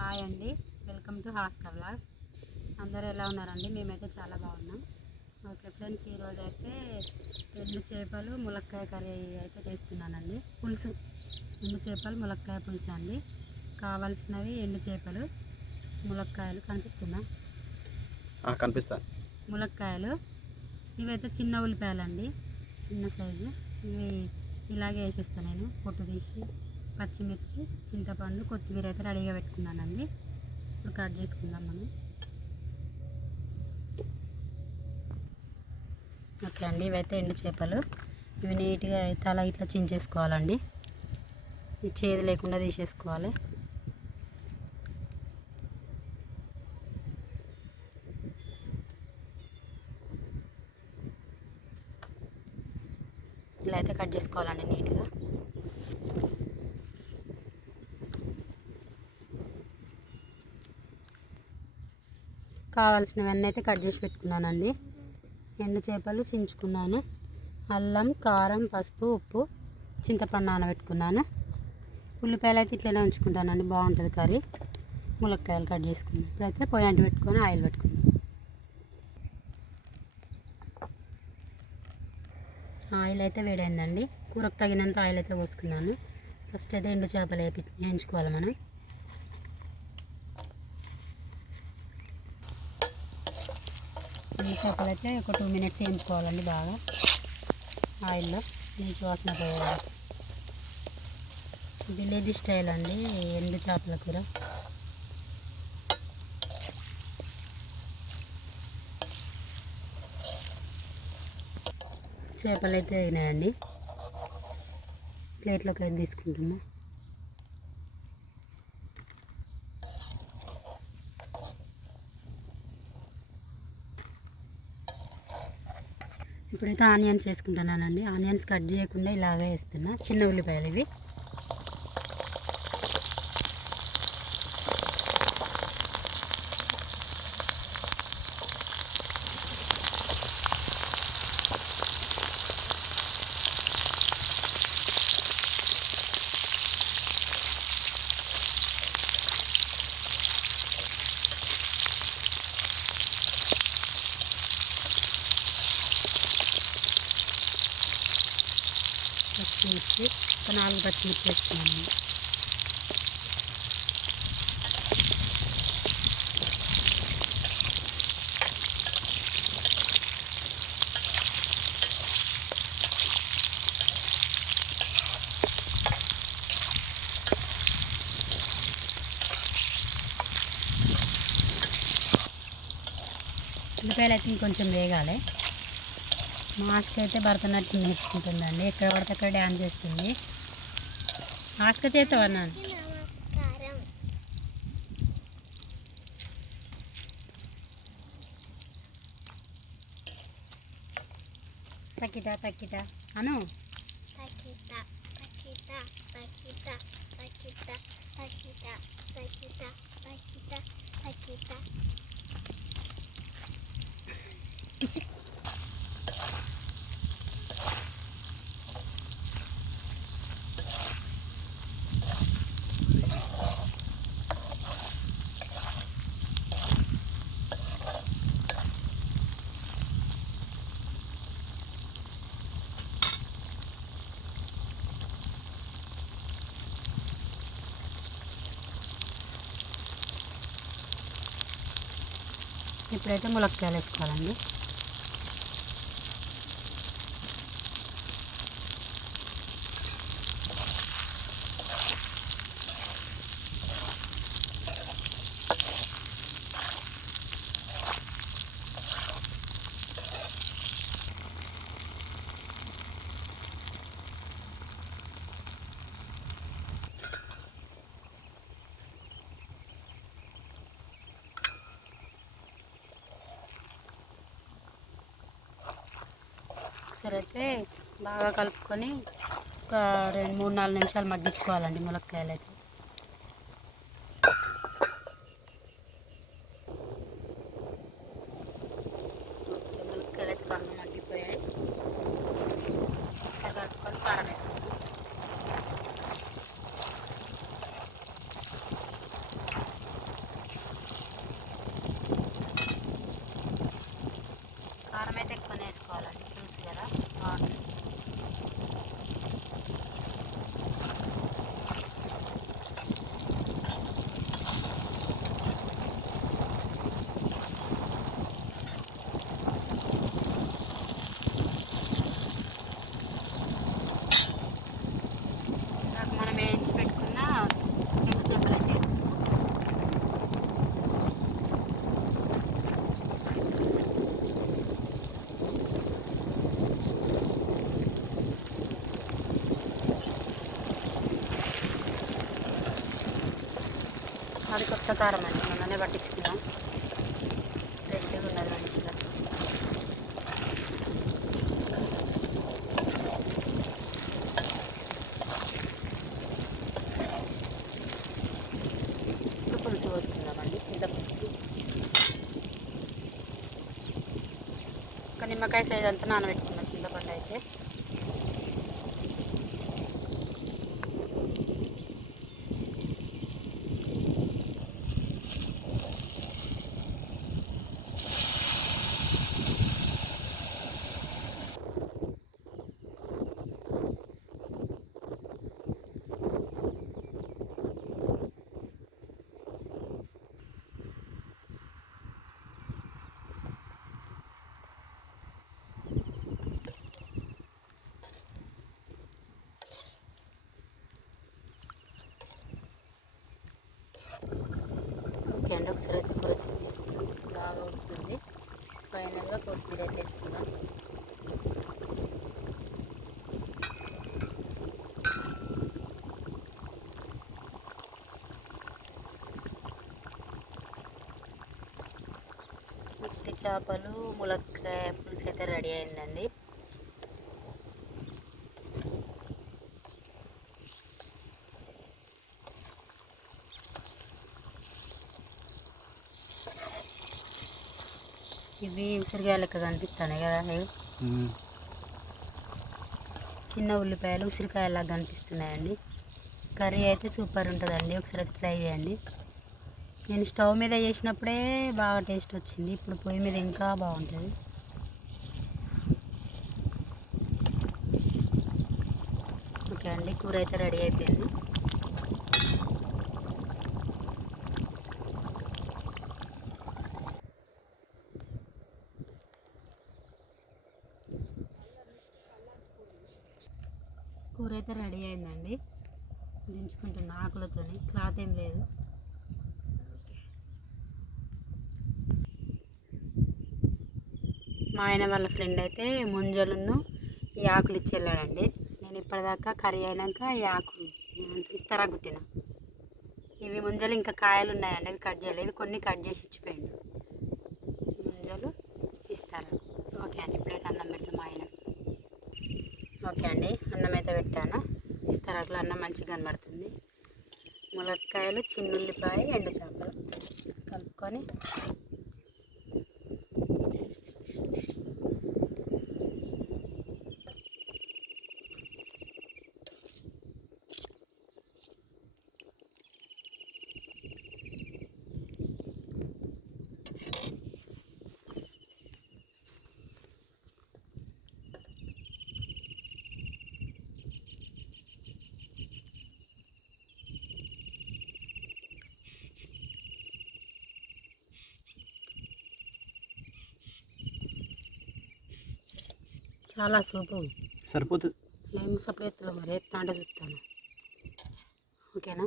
Hi అండి, welcome to హాస్కా vlog. అందరూ ఎలా ఉన్నారండి? మేమైతే చాలా బాగున్నాం. ఓకే ఫ్రెండ్స్, ఈరోజు అయితే ఎండు చేపలు ములక్కాయ కర్రీ అయితే చేస్తున్నానండి. పులుసు, ఎండు చేపలు ములక్కాయ పులుసు అండి. కావాల్సినవి ఎండు చేపలు, ములక్కాయలు కనిపిస్తా ములక్కాయలు, ఇవైతే చిన్న ఉల్లిపాయలు అండి, చిన్న సైజు. ఇవి ఇలాగే వేసేస్తాను నేను, పొట్టు తీసి. పచ్చిమిర్చి, చింతపండు, కొత్తిమీర అయితే రెడీగా పెట్టుకున్నానండి. ఇప్పుడు కట్ చేసుకుందాం మనం. ఓకే అండి, ఇవైతే ఎండు చేపలు. ఇవి నీట్గా అయితే అలా ఇట్లా చించేసుకోవాలండి. ఈ చేదు లేకుండా తీసేసుకోవాలి. ఇలా అయితే కట్ చేసుకోవాలండి నీట్గా. కావాల్సినవన్నీ అయితే కట్ చేసి పెట్టుకున్నానండి. ఎండు చేపలు చించుకున్నాను. అల్లం, కారం, పసుపు, ఉప్పు, చింతపండు నానబెట్టుకున్నాను. ఉల్లిపాయలు అయితే ఇట్లనే ఉంచుకుంటానండి, బాగుంటుంది కర్రీ. ములక్కాయలు కట్ చేసుకున్నాను. ఇప్పుడైతే పొయ్యి అంటి పెట్టుకొని ఆయిల్ పెట్టుకున్నాను. ఆయిల్ అయితే వేడైందండి. కూరకు తగినంత ఆయిల్ అయితే పోసుకున్నాను. ఫస్ట్ అయితే ఎండు చేపలు వేయించుకోవాలి మనం. ఎండు చేపలు అయితే ఒక 2 minutes వేయించుకోవాలండి బాగా ఆయిల్లో, నీచు వాసన పోయాలి. విలేజ్ స్టైల్ అండి ఎండు చేపల కూర. చేపలు అయితే అయినాయండి, ప్లేట్లోకి అయితే తీసుకుంటున్నా. ఇప్పుడైతే ఆనియన్స్ వేసుకుంటున్నానండి. ఆనియన్స్ కట్ చేయకుండా ఇలాగే వేస్తున్నా. చిన్న ఉల్లిపాయలు ఇవి. పచ్చిమిర్చి, ఒక 4 పచ్చిమిర్చి వేసుకున్నాను. ఉల్లిపాయలు అయితే ఇంకొంచెం వేగాలి. మాస్క్ అయితే భరతనాట్యం నేర్చుకుంటుందండి, ఎక్కడ పడితే అక్కడ డ్యాన్స్ చేస్తుంది. మాస్క్ చేస్తావా నాన్న? తక్కిట తక్కిట అను. ఇప్పుడైతే ములక్కాయలు వేసుకోవాలండి. సరే అయితే బాగా కలుపుకొని ఒక 2-3-4 నిమిషాలు మగ్గించుకోవాలండి ములక్కాయలు అయితే. ములక్కాయలు అయితే బాగా మగ్గిపోయాయి. కలుపుకొని కారం వేసుకుంటాం. అది కొత్త కారం అండి, మొన్ననే పట్టించుకున్నాం. రెడ్గా ఉన్నది మంచిగా. పులుసు పోసుకుందామండి, చింతపులుసు. ఒక నిమ్మకాయ సైజ్ అంతా నానబెట్టుకున్నాం చింతపండు అయితే. ఓకే అండి, ఒకసారి అయితే కూర వేసుకుందాం. బాగా ఉడుతుంది. ఫైనల్గా కొత్తిమీర అయితే వేసుకుందాం. ఉట్టి చేపలు ములక్కాయ పులుసు అయితే రెడీ అయిందండి. ఇవి ఉసిరికాయ లెక్క కనిపిస్తున్నాయి కదా, అవి చిన్న ఉల్లిపాయలు ఉసిరికాయలాగా కనిపిస్తున్నాయండి. కర్రీ అయితే సూపర్ ఉంటుందండి, ఒకసారి అయితే ట్రై చేయండి. నేను స్టవ్ మీద చేసినప్పుడే బాగా టేస్ట్ వచ్చింది, ఇప్పుడు పొయ్యి మీద ఇంకా బాగుంటుంది. ఓకే అండి, కూర అయితే రెడీ అయిపోయింది. కూర అయితే రెడీ అయిందండి, దించుకుంటున్నా ఆకులతో. క్లాత్ ఏం లేదు. మా ఆయన వాళ్ళ ఫ్రెండ్ అయితే ముంజలును ఈ ఆకులు ఇచ్చి వెళ్ళాడండి. నేను ఇప్పటిదాకా కర్రీ అయినాక ఈ ఆకులు ఇస్తారా గుట్టిన. ఇవి ముంజలు ఇంకా కాయలు ఉన్నాయండి, అవి కట్ చేయలేదు. కొన్ని కట్ చేసి ఇచ్చిపోయిండు. ముంజలు ఇస్తారా. ఓకే అండి, ఇప్పుడైతే అన్నం పెడతాం మా ఆయన. ఓకే అండి, అన్నం అయితే పెట్టాను. ఇస్తారాకులో అన్నం మంచిగా కనబడుతుంది. ములక్కాయలు, చిన్నుల్లిపాయ, ఎండు చేపలు కలుపుకొని చాలా సూపు సరిపోతుంది. ఏం సపరేట్ ఎత్తులో మరి ఎత్తా అంటే చూస్తాను. ఓకేనా.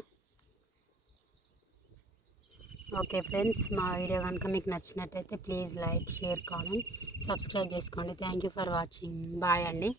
ఓకే ఫ్రెండ్స్, మా వీడియో కనుక మీకు నచ్చినట్టయితే please like, share, comment, subscribe చేసుకోండి. Thank you for watching. Bye అండి.